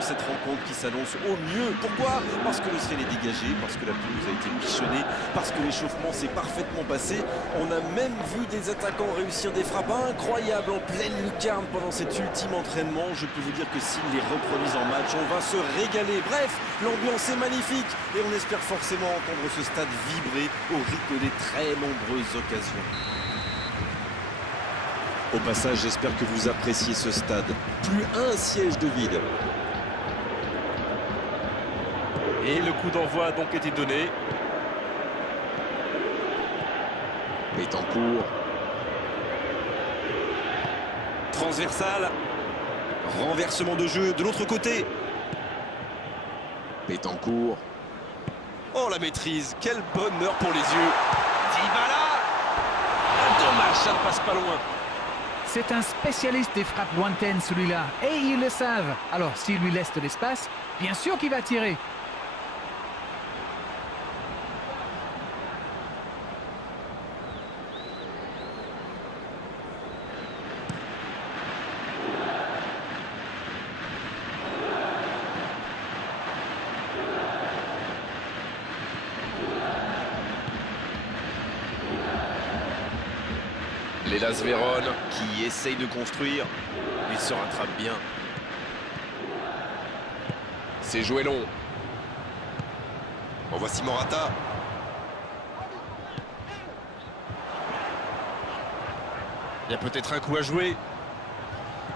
pour cette rencontre qui s'annonce au mieux. Pourquoi? Parce que le ciel est dégagé, parce que la pelouse a été bichonnée, parce que l'échauffement s'est parfaitement passé. On a même vu des attaquants réussir des frappes incroyables en pleine lucarne pendant cet ultime entraînement. Je peux vous dire que s'ils les reproduisent en match, on va se régaler. Bref, l'ambiance est magnifique et on espère forcément entendre ce stade vibrer au rythme des très nombreuses occasions. Au passage, j'espère que vous appréciez ce stade. Plus un siège de vide. Et le coup d'envoi a donc été donné. Betancourt. Transversal. Renversement de jeu de l'autre côté. Betancourt. Oh, la maîtrise. Quel bonheur pour les yeux. Dybala. Dommage, ça ne passe pas loin. C'est un spécialiste des frappes lointaines, celui-là. Et ils le savent. Alors, s'il lui laisse de l'espace, bien sûr qu'il va tirer. L'Hellas Vérone qui essaye de construire. Il se rattrape bien. C'est joué long. En voici Morata. Il y a peut-être un coup à jouer.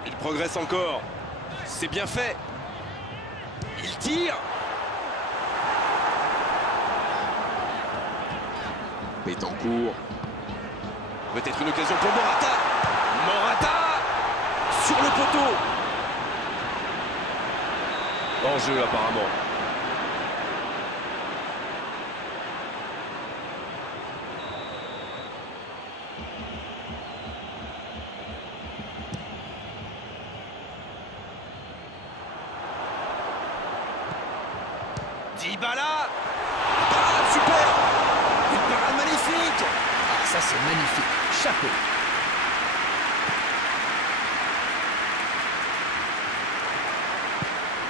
Il progresse encore. C'est bien fait. Il tire. Betancourt. Peut-être une occasion pour Morata. Morata sur le poteau. En jeu apparemment. Dybala. Parade super. Une parade magnifique. Ah, ça c'est magnifique. Chapeau.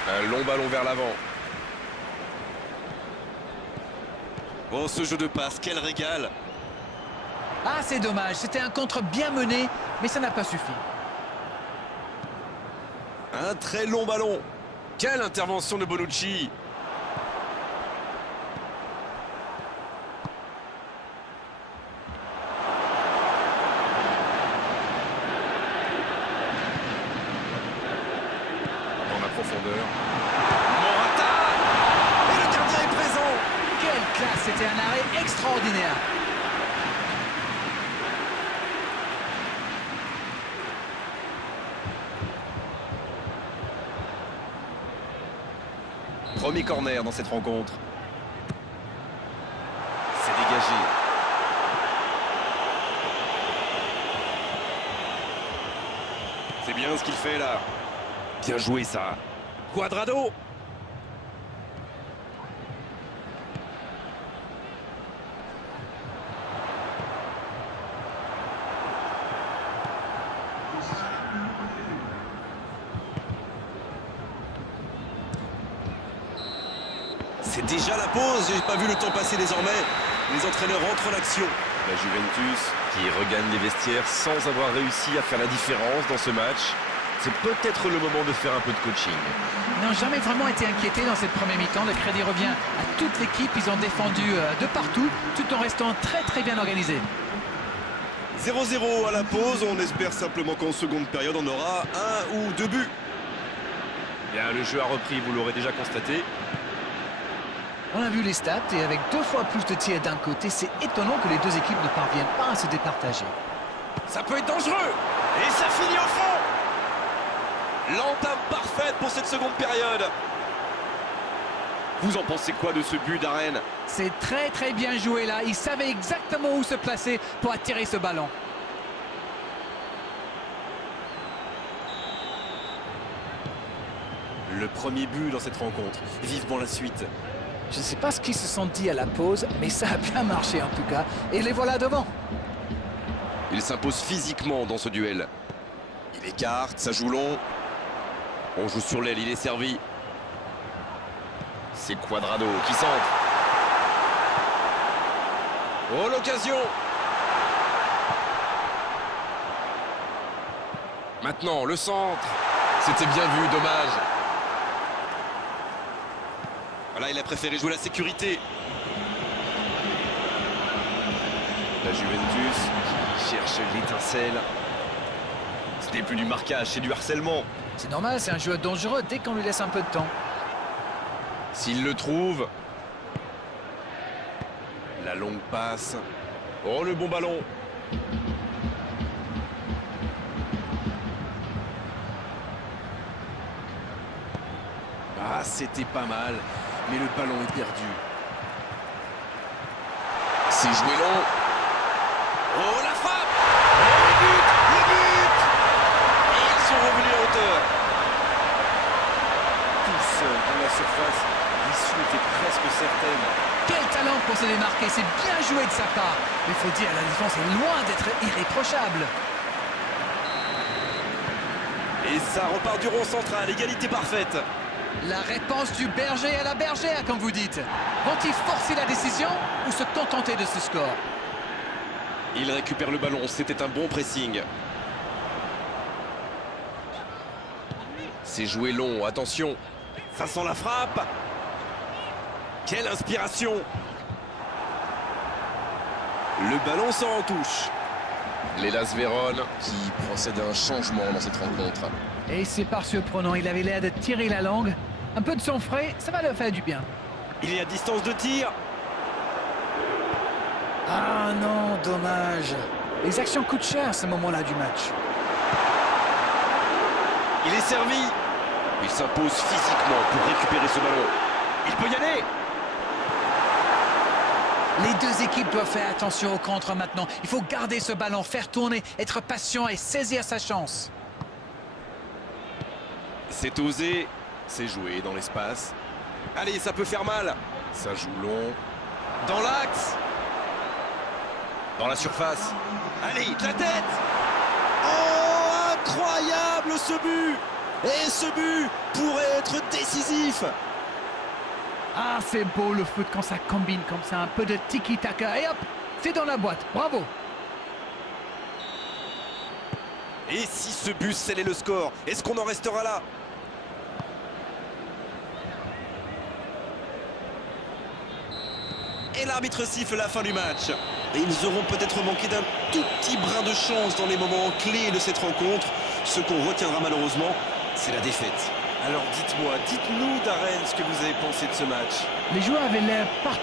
Un long ballon vers l'avant. Oh, ce jeu de passe, quel régal. Ah, c'est dommage. C'était un contre bien mené, mais ça n'a pas suffi. Un très long ballon. Quelle intervention de Bonucci. Profondeur. Morata. Et le gardien est présent. Quelle classe, c'était un arrêt extraordinaire. Premier corner dans cette rencontre. C'est dégagé. C'est bien ce qu'il fait là. Bien joué ça. Cuadrado. C'est déjà la pause, j'ai pas vu le temps passer désormais. Les entraîneurs entrent en l'action. La Juventus qui regagne les vestiaires sans avoir réussi à faire la différence dans ce match. C'est peut-être le moment de faire un peu de coaching. Ils n'ont jamais vraiment été inquiétés dans cette première mi-temps. Le crédit revient à toute l'équipe. Ils ont défendu de partout, tout en restant très bien organisés. 0-0 à la pause. On espère simplement qu'en seconde période, on aura un ou deux buts. Bien, le jeu a repris, vous l'aurez déjà constaté. On a vu les stats et avec 2 fois plus de tirs d'un côté, c'est étonnant que les deux équipes ne parviennent pas à se départager. Ça peut être dangereux. Et ça finit au fond. L'entame parfaite pour cette seconde période. Vous en pensez quoi de ce but d'Arène? C'est très bien joué là. Il savait exactement où se placer pour attirer ce ballon. Le premier but dans cette rencontre. Vivement la suite. Je ne sais pas ce qu'ils se sont dit à la pause, mais ça a bien marché en tout cas. Et les voilà devant. Il s'impose physiquement dans ce duel. Il écarte, ça joue long. On joue sur l'aile, il est servi. C'est Cuadrado qui centre. Oh, l'occasion! Maintenant, le centre. C'était bien vu, dommage. Voilà, il a préféré jouer la sécurité. La Juventus qui cherche l'étincelle. Ce n'est plus du marquage, c'est du harcèlement. C'est normal, c'est un joueur dangereux dès qu'on lui laisse un peu de temps. S'il le trouve. La longue passe. Oh, le bon ballon. Ah, c'était pas mal, mais le ballon est perdu. C'est joué long. Oh, la frappe! Oh, le but! Le but! Et ils sont revenus à hauteur. Tout seul dans la surface, l'issue était presque certaine. Quel talent pour se démarquer, c'est bien joué de sa part. Mais il faut dire, la défense est loin d'être irréprochable. Et ça repart du rond central, égalité parfaite. La réponse du berger à la bergère, comme vous dites. Vont-ils forcer la décision ou se contenter de ce score? Il récupère le ballon, c'était un bon pressing. C'est joué long, attention. Ça sent la frappe. Quelle inspiration! Le ballon sort en touche. L'Hellas Vérone qui procède à un changement dans cette rencontre. Et c'est par surprenant, il avait l'air de tirer la langue. Un peu de sang frais, ça va leur faire du bien. Il est à distance de tir. Ah non, dommage. Les actions coûtent cher à ce moment-là du match. Il est servi. Il s'impose physiquement pour récupérer ce ballon. Il peut y aller. Les deux équipes doivent faire attention au contre maintenant. Il faut garder ce ballon, faire tourner, être patient et saisir sa chance. C'est osé. C'est joué dans l'espace. Allez, ça peut faire mal. Ça joue long. Dans l'axe. Dans la surface. Allez, de la tête. Oh, incroyable ce but. Et ce but pourrait être décisif. Ah, c'est beau le foot quand ça combine comme ça. Un peu de tiki-taka et hop, c'est dans la boîte. Bravo. Et si ce but scellait le score, est-ce qu'on en restera là? Et l'arbitre siffle la fin du match. Et ils auront peut-être manqué d'un tout petit brin de chance dans les moments clés de cette rencontre. Ce qu'on retiendra malheureusement, c'est la défaite. Alors dites-moi, dites-nous Darren ce que vous avez pensé de ce match. Les joueurs avaient l'air partis.